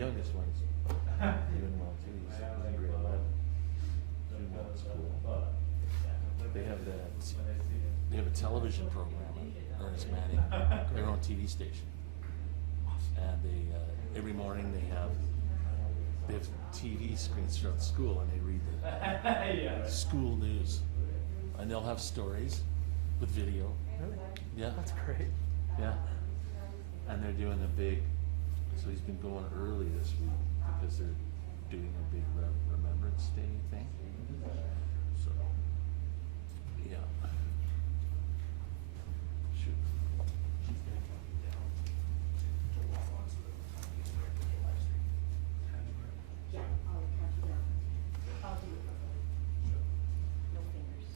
youngest one's doing well too. He's in grade 11. Doing well at school. They have a television program, Ernest Manning, their own TV station. And every morning they have TV screens throughout the school, and they read the school news. And they'll have stories with video. Really? Yeah. That's great. Yeah. And they're doing a big, so he's been going early this week because they're doing a big Remembrance Day thing. So, yeah. Shoot. Yeah, I'll count you down. I'll do it. No fingers.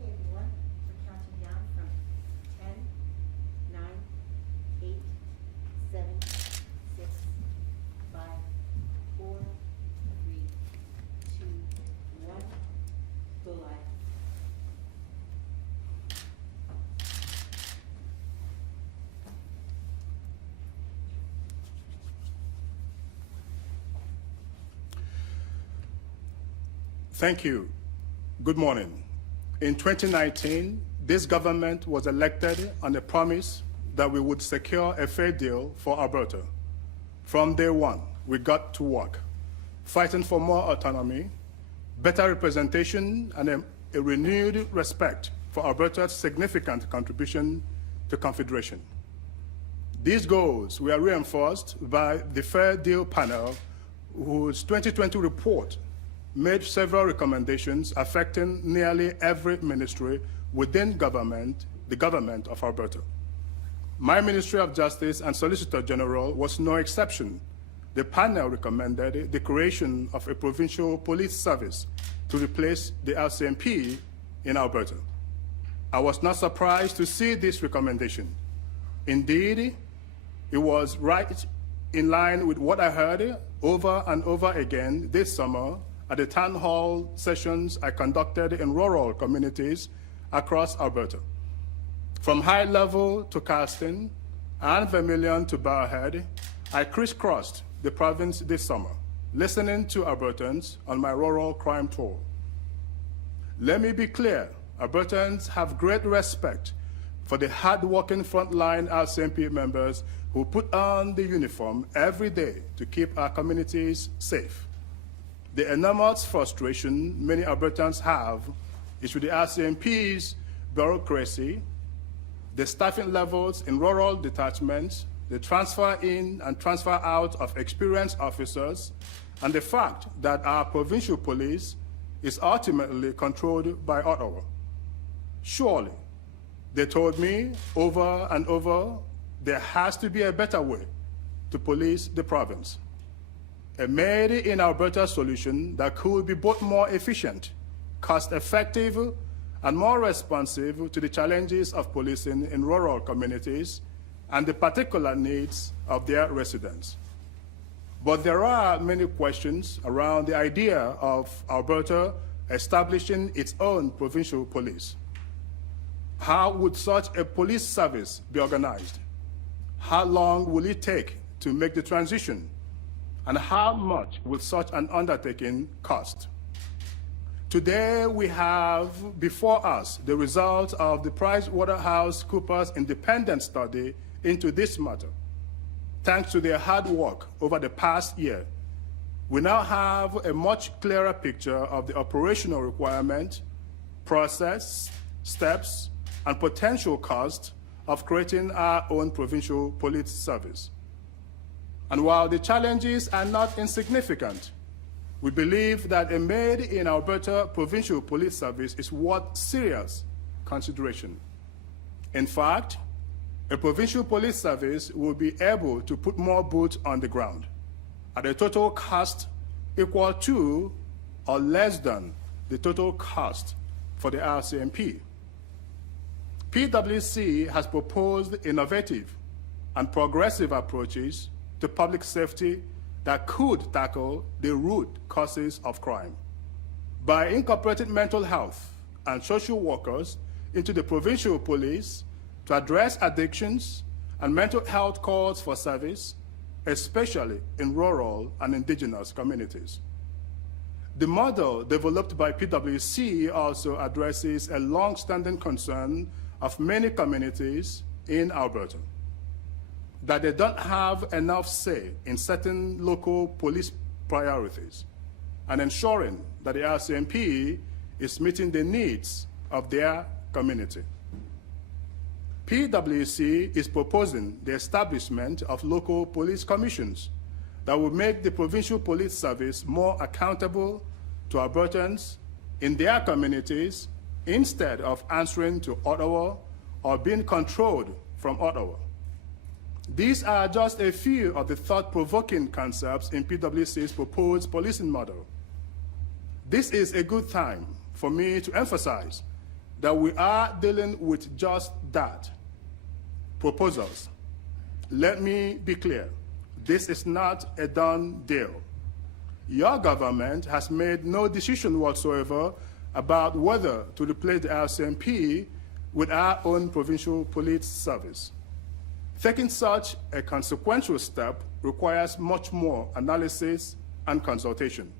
Okay, everyone, we're counting down from 10, 9, 8, 7, 6, 5, 4, 3, 2, 1. Go live. Thank you. Good morning. In 2019, this government was elected on the promise that we would secure a fair deal for Alberta. From day one, we got to work, fighting for more autonomy, better representation, and a renewed respect for Alberta's significant contribution to Confederation. These goals were reinforced by the Fair Deal panel, whose 2020 report made several recommendations affecting nearly every ministry within the government of Alberta. My Ministry of Justice and Solicitor General was no exception. The panel recommended the creation of a provincial police service to replace the RCMP in Alberta. I was not surprised to see this recommendation. Indeed, it was right in line with what I heard over and over again this summer at the town hall sessions I conducted in rural communities across Alberta. From High Level to Carlston and Vermilion to Barrhead, I crisscrossed the province this summer, listening to Albertans on my rural crime tour. Let me be clear, Albertans have great respect for the hard-working frontline RCMP members who put on the uniform every day to keep our communities safe. The enormous frustration many Albertans have is with the RCMP's bureaucracy, the staffing levels in rural detachments, the transfer in and transfer out of experienced officers, and the fact that our provincial police is ultimately controlled by Ottawa. Surely, they told me over and over, there has to be a better way to police the province. A made-in-Alberta solution that could be both more efficient, cost-effective, and more responsive to the challenges of policing in rural communities and the particular needs of their residents. But there are many questions around the idea of Alberta establishing its own provincial police. How would such a police service be organized? How long will it take to make the transition? And how much will such an undertaking cost? Today, we have before us the results of the PricewaterhouseCoopers independent study into this matter. Thanks to their hard work over the past year, we now have a much clearer picture of the operational requirement, process, steps, and potential cost of creating our own provincial police service. And while the challenges are not insignificant, we believe that a made in Alberta Provincial Police Service is worth serious consideration. In fact, a provincial police service will be able to put more boots on the ground at a total cost equal to or less than the total cost for the RCMP. PwC has proposed innovative and progressive approaches to public safety that could tackle the root causes of crime. By incorporating mental health and social workers into the provincial police to address addictions and mental health calls for service, especially in rural and indigenous communities. The model developed by PwC also addresses a long-standing concern of many communities in Alberta, that they don't have enough say in certain local police priorities and ensuring that the RCMP is meeting the needs of their community. PwC is proposing the establishment of local police commissions that will make the provincial police service more accountable to Albertans in their communities instead of answering to Ottawa or being controlled from Ottawa. These are just a few of the thought-provoking concepts in PwC's proposed policing model. This is a good time for me to emphasize that we are dealing with just that, proposals. Let me be clear, this is not a done deal. Your government has made no decision whatsoever about whether to replace the RCMP with our own provincial police service. Taking such a consequential step requires much more analysis and consultation.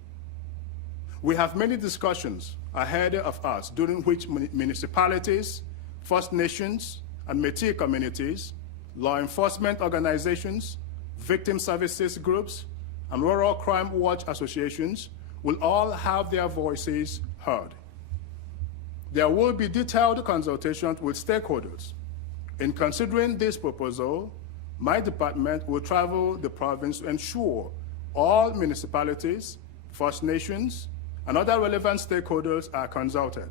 We have many discussions ahead of us during which municipalities, First Nations, and Métis communities, law enforcement organizations, victim services groups, and rural crime watch associations will all have their voices heard. There will be detailed consultations with stakeholders. In considering this proposal, my department will travel the province to ensure all municipalities, First Nations, and other relevant stakeholders are consulted.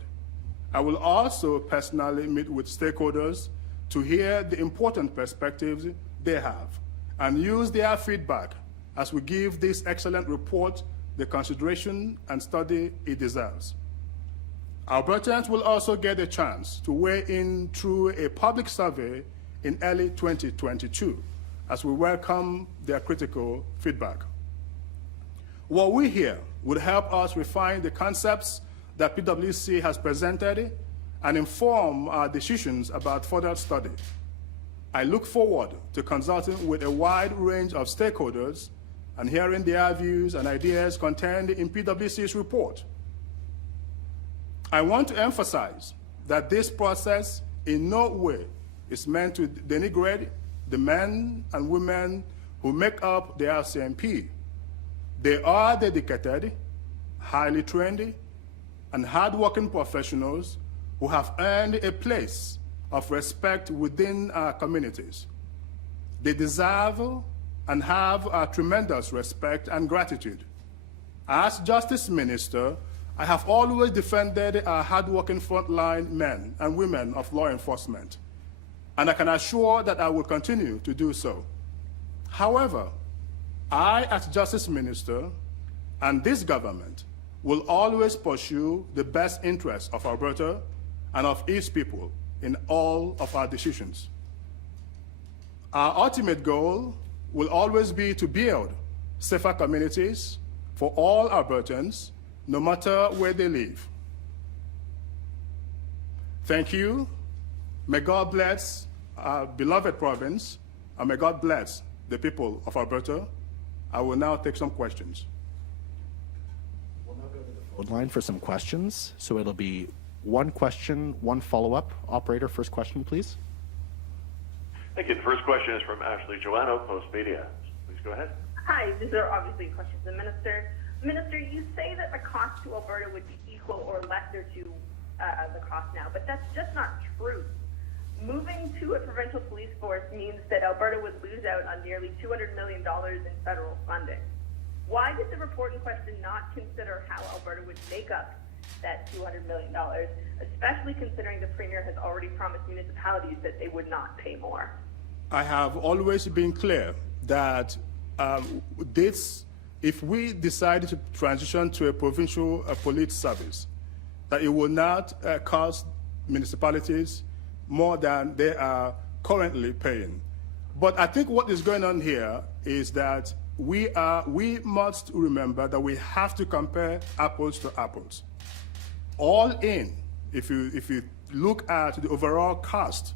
I will also personally meet with stakeholders to hear the important perspectives they have and use their feedback as we give this excellent report the consideration and study it deserves. Albertans will also get a chance to weigh in through a public survey in early 2022 as we welcome their critical feedback. What we hear would help us refine the concepts that PwC has presented and inform our decisions about further study. I look forward to consulting with a wide range of stakeholders and hearing their views and ideas contained in PwC's report. I want to emphasize that this process in no way is meant to denigrate the men and women who make up the RCMP. They are dedicated, highly trained, and hardworking professionals who have earned a place of respect within our communities. They deserve and have our tremendous respect and gratitude. As Justice Minister, I have always defended our hardworking frontline men and women of law enforcement, and I can assure that I will continue to do so. However, I, as Justice Minister, and this government will always pursue the best interests of Alberta and of its people in all of our decisions. Our ultimate goal will always be to build safer communities for all Albertans, no matter where they live. Thank you. May God bless our beloved province, and may God bless the people of Alberta. I will now take some questions. We'll now go to the phone line for some questions. So it'll be one question, one follow-up. Operator, first question, please. Thank you. The first question is from Ashley Joanno, Post Media. Please go ahead. Hi, these are obviously questions to the Minister. Minister, you say that the cost to Alberta would be equal or lesser to the cost now, but that's just not true. Moving to a provincial police force means that Alberta would lose out on nearly $200 million in federal funding. Why did the report in question not consider how Alberta would make up that $200 million, especially considering the Premier has already promised municipalities that they would not pay more? I have always been clear that if we decide to transition to a provincial police service, that it will not cost municipalities more than they are currently paying. But I think what is going on here is that we must remember that we have to compare apples to apples. All in, if you look at the overall cost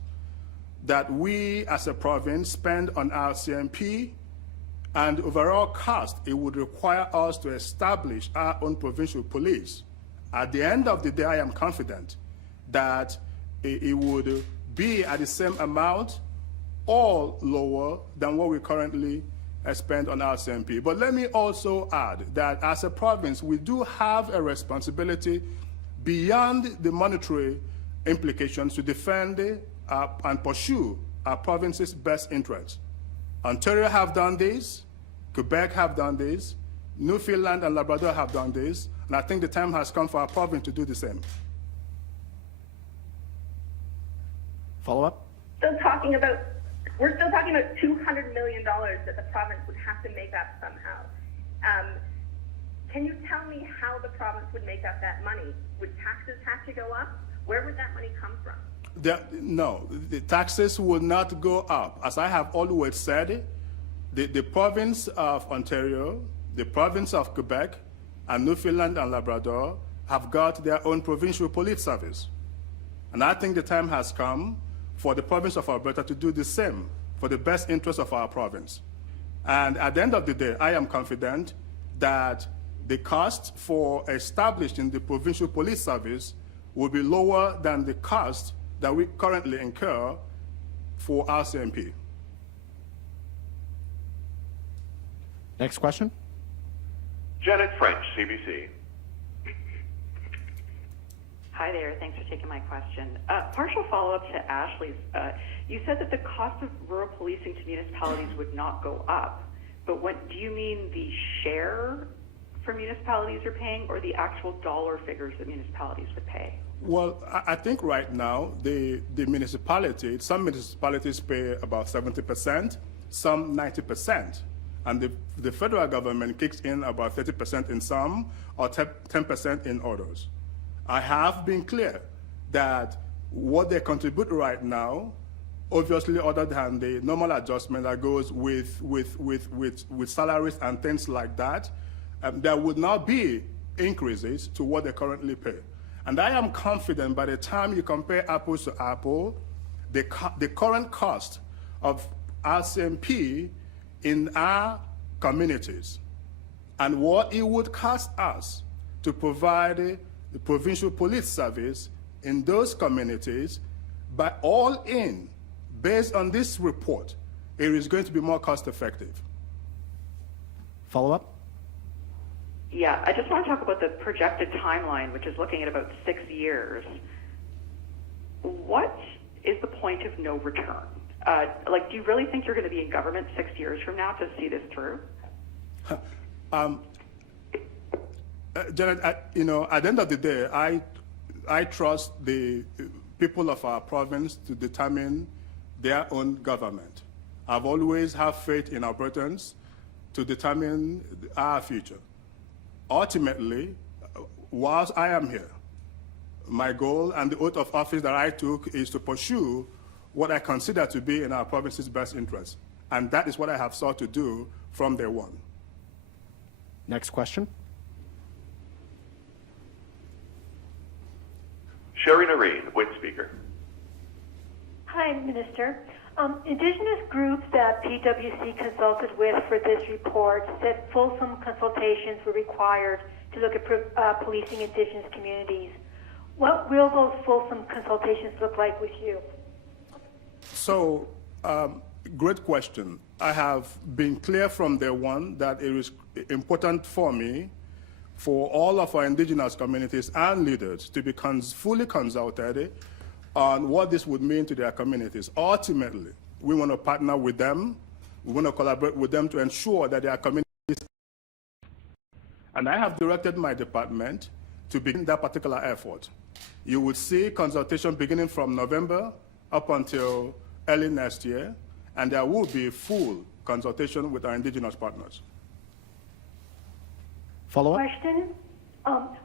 that we as a province spend on our CMP and the overall cost it would require us to establish our own provincial police, at the end of the day, I am confident that it would be at the same amount or lower than what we currently spend on our CMP. But let me also add that as a province, we do have a responsibility beyond the monetary implications to defend and pursue our province's best interests. Ontario have done this, Quebec have done this, Newfoundland and Labrador have done this, and I think the time has come for our province to do the same. Follow-up? We're still talking about $200 million that the province would have to make up somehow. Can you tell me how the province would make up that money? Would taxes have to go up? Where would that money come from? No, the taxes will not go up. As I have always said, the province of Ontario, the province of Quebec, and Newfoundland and Labrador have got their own provincial police service. And I think the time has come for the province of Alberta to do the same for the best interest of our province. And at the end of the day, I am confident that the cost for establishing the provincial police service will be lower than the cost that we currently incur for our CMP. Next question. Janet French, CBC. Hi there. Thanks for taking my question. Partial follow-up to Ashley's. You said that the cost of rural policing to municipalities would not go up, but what do you mean the share for municipalities are paying or the actual dollar figures that municipalities would pay? Well, I think right now the municipality, some municipalities pay about 70%, some 90%, and the federal government kicks in about 30% in some or 10% in others. I have been clear that what they contribute right now, obviously other than the normal adjustment that goes with salaries and things like that, there would not be increases to what they currently pay. And I am confident by the time you compare apples to apples, the current cost of RCMP in our communities and what it would cost us to provide the provincial police service in those communities, by all in, based on this report, it is going to be more cost effective. Follow-up? Yeah, I just want to talk about the projected timeline, which is looking at about 6 years. What is the point of no return? Do you really think you're going to be in government 6 years from now to see this through? Janet, at the end of the day, I trust the people of our province to determine their own government. I've always had faith in Albertans to determine our future. Ultimately, whilst I am here, my goal and the oath of office that I took is to pursue what I consider to be in our province's best interest. And that is what I have sought to do from day one. Next question. Sherry Nareen, Wind Speaker. Hi, Minister. Indigenous groups that PwC consulted with for this report said fulsome consultations were required to look at policing Indigenous communities. What will those fulsome consultations look like with you? So, great question. I have been clear from day one that it is important for me, for all of our Indigenous communities and leaders to be fully consulted on what this would mean to their communities. Ultimately, we want to partner with them. We want to collaborate with them to ensure that their communities. And I have directed my department to begin that particular effort. You will see consultation beginning from November up until early next year, and there will be full consultation with our Indigenous partners. Follow-up? Question.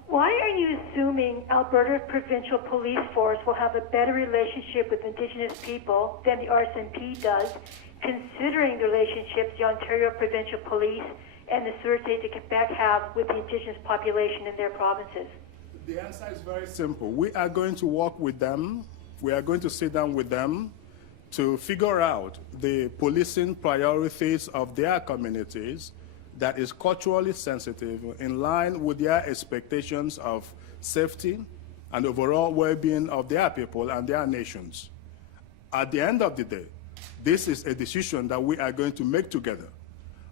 Why are you assuming Alberta Provincial Police Force will have a better relationship with Indigenous people than the RCMP does, considering the relationships the Ontario Provincial Police and the Sûreté de Quebec have with the Indigenous population in their provinces? The answer is very simple. We are going to work with them. We are going to sit down with them to figure out the policing priorities of their communities that is culturally sensitive, in line with their expectations of safety and overall well-being of their people and their nations. At the end of the day, this is a decision that we are going to make together.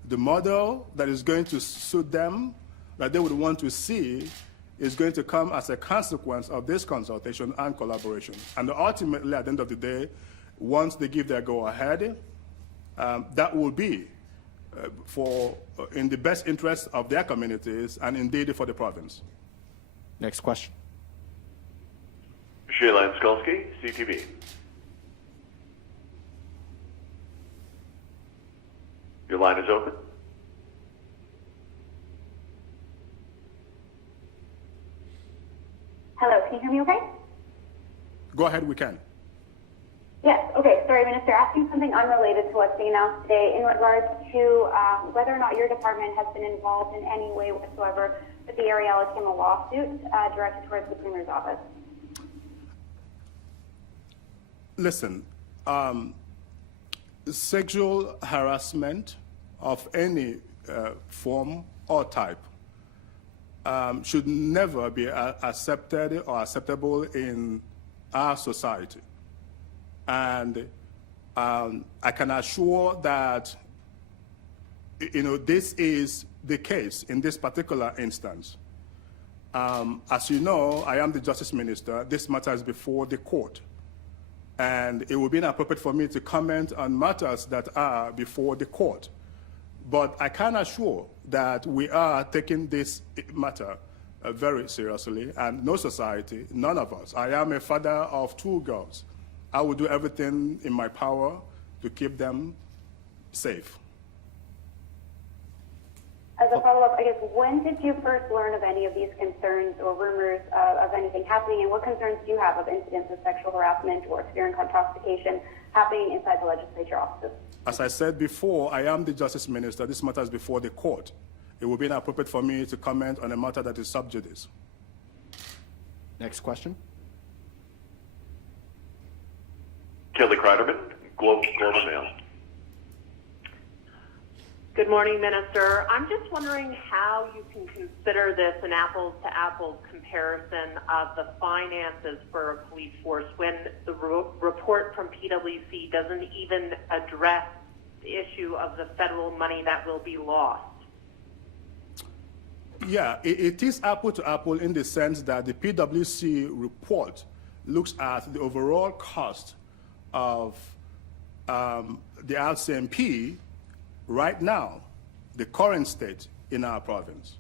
The model that is going to suit them, that they would want to see, is going to come as a consequence of this consultation and collaboration. And ultimately, at the end of the day, once they give their go-ahead, that will be in the best interest of their communities and indeed for the province. Next question. Shayla Skolsky, CTV. Your line is open. Hello, can you hear me okay? Go ahead, we can. Yes, okay, sorry, Minister, asking something unrelated to what's being announced today in regards to whether or not your department has been involved in any way whatsoever with the Ariella Kimmel lawsuit directed towards the Premier's office. Listen, sexual harassment of any form or type should never be accepted or acceptable in our society. And I can assure that, this is the case in this particular instance. As you know, I am the Justice Minister. This matter is before the court. And it would be inappropriate for me to comment on matters that are before the court. But I can assure that we are taking this matter very seriously, and no society, none of us. I am a father of 2 girls. I will do everything in my power to keep them safe. As a follow-up, I guess, when did you first learn of any of these concerns or rumors of anything happening, and what concerns do you have of incidents of sexual harassment or severe intoxication happening inside the legislature offices? As I said before, I am the Justice Minister. This matter is before the court. It would be inappropriate for me to comment on a matter that is sub judice. Next question. Kelly Kreiderman, Globe Mail. Good morning, Minister. I'm just wondering how you can consider this an apples-to-apples comparison of the finances for a police force when the report from PwC doesn't even address the issue of the federal money that will be lost. Yeah, it is apple to apple in the sense that the PwC report looks at the overall cost of the RCMP right now, the current state in our province,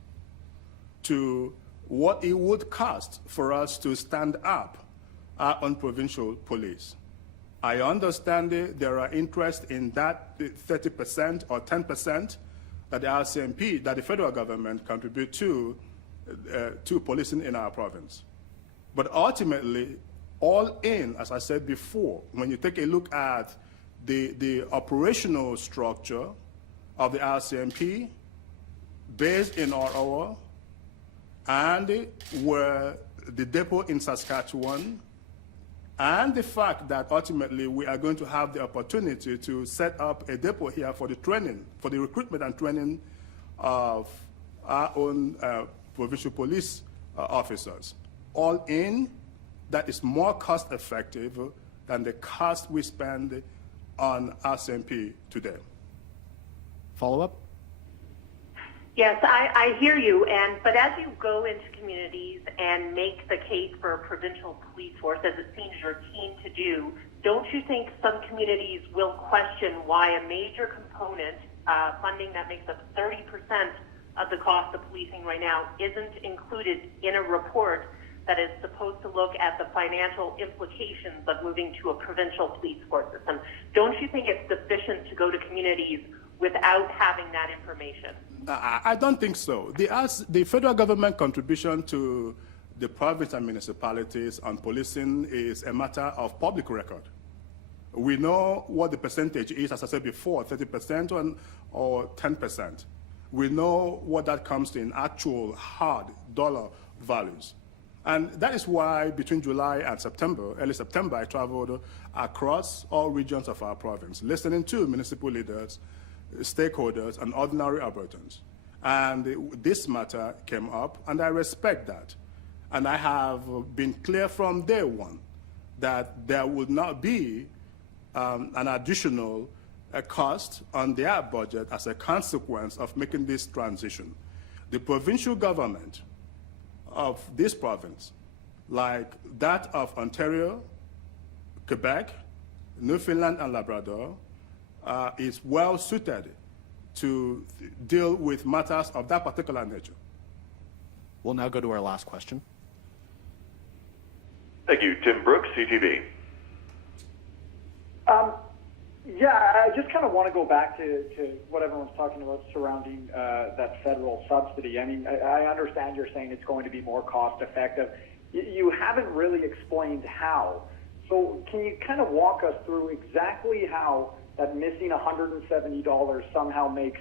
to what it would cost for us to stand up our own provincial police. I understand there are interest in that 30% or 10% that the RCMP, that the federal government contribute to policing in our province. But ultimately, all in, as I said before, when you take a look at the operational structure of the RCMP based in Ottawa and where the depot in Saskatchewan and the fact that ultimately we are going to have the opportunity to set up a depot here for the training, for the recruitment and training of our own provincial police officers. All in, that is more cost effective than the cost we spend on RCMP today. Follow up? Yes, I hear you, but as you go into communities and make the case for a provincial police force, as it seems you're keen to do, don't you think some communities will question why a major component, funding that makes up 30% of the cost of policing right now, isn't included in a report that is supposed to look at the financial implications of moving to a provincial police force system? Don't you think it's sufficient to go to communities without having that information? I don't think so. The federal government contribution to the province and municipalities on policing is a matter of public record. We know what the percentage is, as I said before, 30% or 10%. We know what that comes to in actual hard dollar values. And that is why between July and September, early September, I traveled across all regions of our province, listening to municipal leaders, stakeholders, and ordinary Albertans. And this matter came up, and I respect that. And I have been clear from day one that there would not be an additional cost on their budget as a consequence of making this transition. The provincial government of this province, like that of Ontario, Quebec, Newfoundland, and Labrador, is well suited to deal with matters of that particular nature. We'll now go to our last question. Thank you. Tim Brooks, CTV. Yeah, I just kind of want to go back to what everyone's talking about surrounding that federal subsidy. I mean, I understand you're saying it's going to be more cost effective. You haven't really explained how. So can you kind of walk us through exactly how that missing $170 somehow makes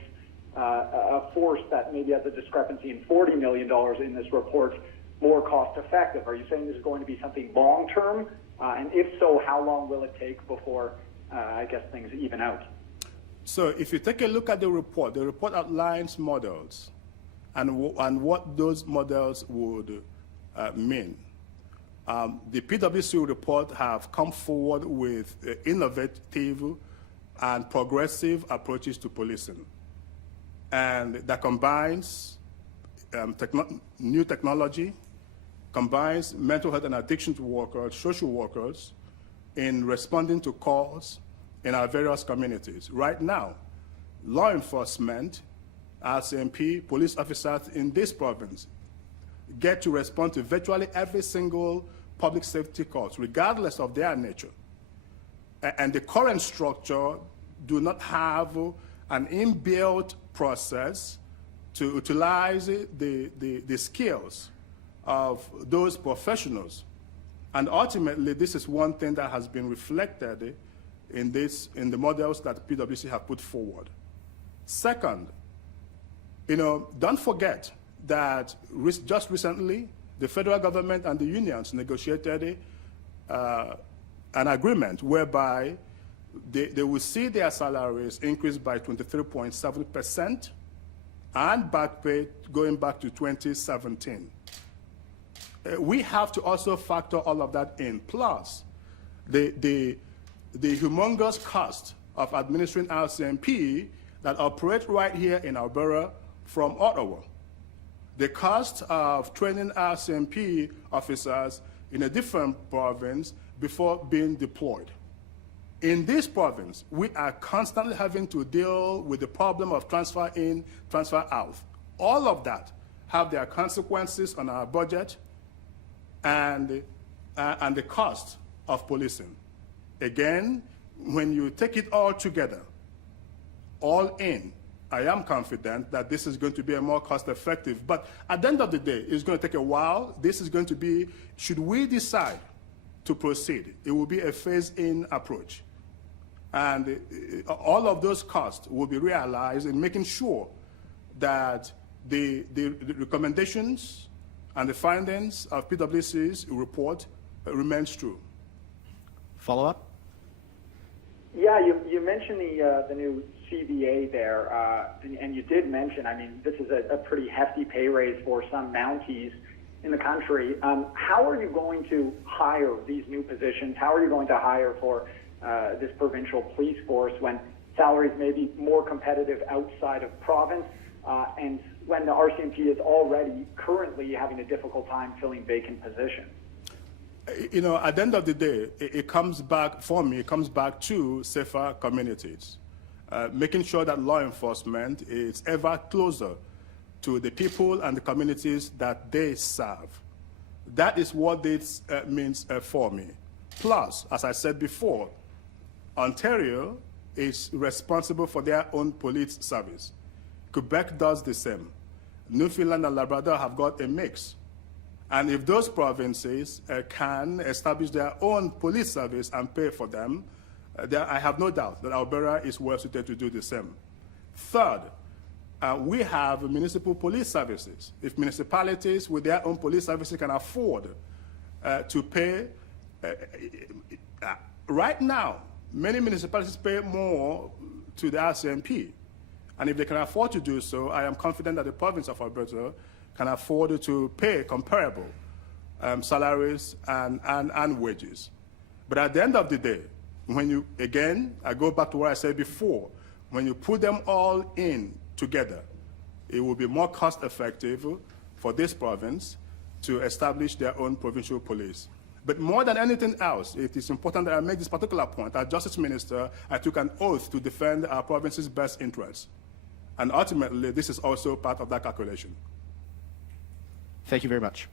a force that maybe has a discrepancy in $40 million in this report more cost effective? Are you saying this is going to be something long term? And if so, how long will it take before I guess things even out? So if you take a look at the report outlines models and what those models would mean. The PwC report have come forward with innovative and progressive approaches to policing, and that combines new technology, combines mental health and addiction workers, social workers, in responding to calls in our various communities. Right now, law enforcement, RCMP, police officers in this province get to respond to virtually every single public safety calls, regardless of their nature. And the current structure do not have an inbuilt process to utilize the skills of those professionals. And ultimately, this is one thing that has been reflected in the models that PwC have put forward. Second, don't forget that just recently, the federal government and the unions negotiated an agreement whereby they will see their salaries increase by 23.7% and back pay going back to 2017. We have to also factor all of that in, plus the humongous cost of administering RCMP that operate right here in Alberta from Ottawa. The cost of training RCMP officers in a different province before being deployed. In this province, we are constantly having to deal with the problem of transfer in, transfer out. All of that have their consequences on our budget and the cost of policing. Again, when you take it all together, all in, I am confident that this is going to be a more cost-effective. But at the end of the day, it's going to take a while. This is going to be, should we decide to proceed, it will be a phase-in approach. And all of those costs will be realized in making sure that the recommendations and the findings of PwC's report remains true. Follow-up? Yeah, you mentioned the new CBA there, and you did mention, I mean, this is a pretty hefty pay raise for some Mounties in the country. How are you going to hire these new positions? How are you going to hire for this provincial police force when salaries may be more competitive outside of province, and when the RCMP is already currently having a difficult time filling vacant positions? You know, at the end of the day, it comes back, for me, it comes back to safer communities. Making sure that law enforcement is ever closer to the people and the communities that they serve. That is what this means for me. Plus, as I said before, Ontario is responsible for their own police service. Quebec does the same. Newfoundland and Labrador have got a mix. And if those provinces can establish their own police service and pay for them, I have no doubt that Alberta is well suited to do the same. Third, we have municipal police services. If municipalities with their own police services can afford to pay, right now, many municipalities pay more to the RCMP. And if they can afford to do so, I am confident that the province of Alberta can afford to pay comparable salaries and wages. But at the end of the day, when you, again, I go back to what I said before, when you put them all in together, it will be more cost effective for this province to establish their own provincial police. But more than anything else, it is important that I make this particular point. As Justice Minister, I took an oath to defend our province's best interests. And ultimately, this is also part of that calculation. Thank you very much.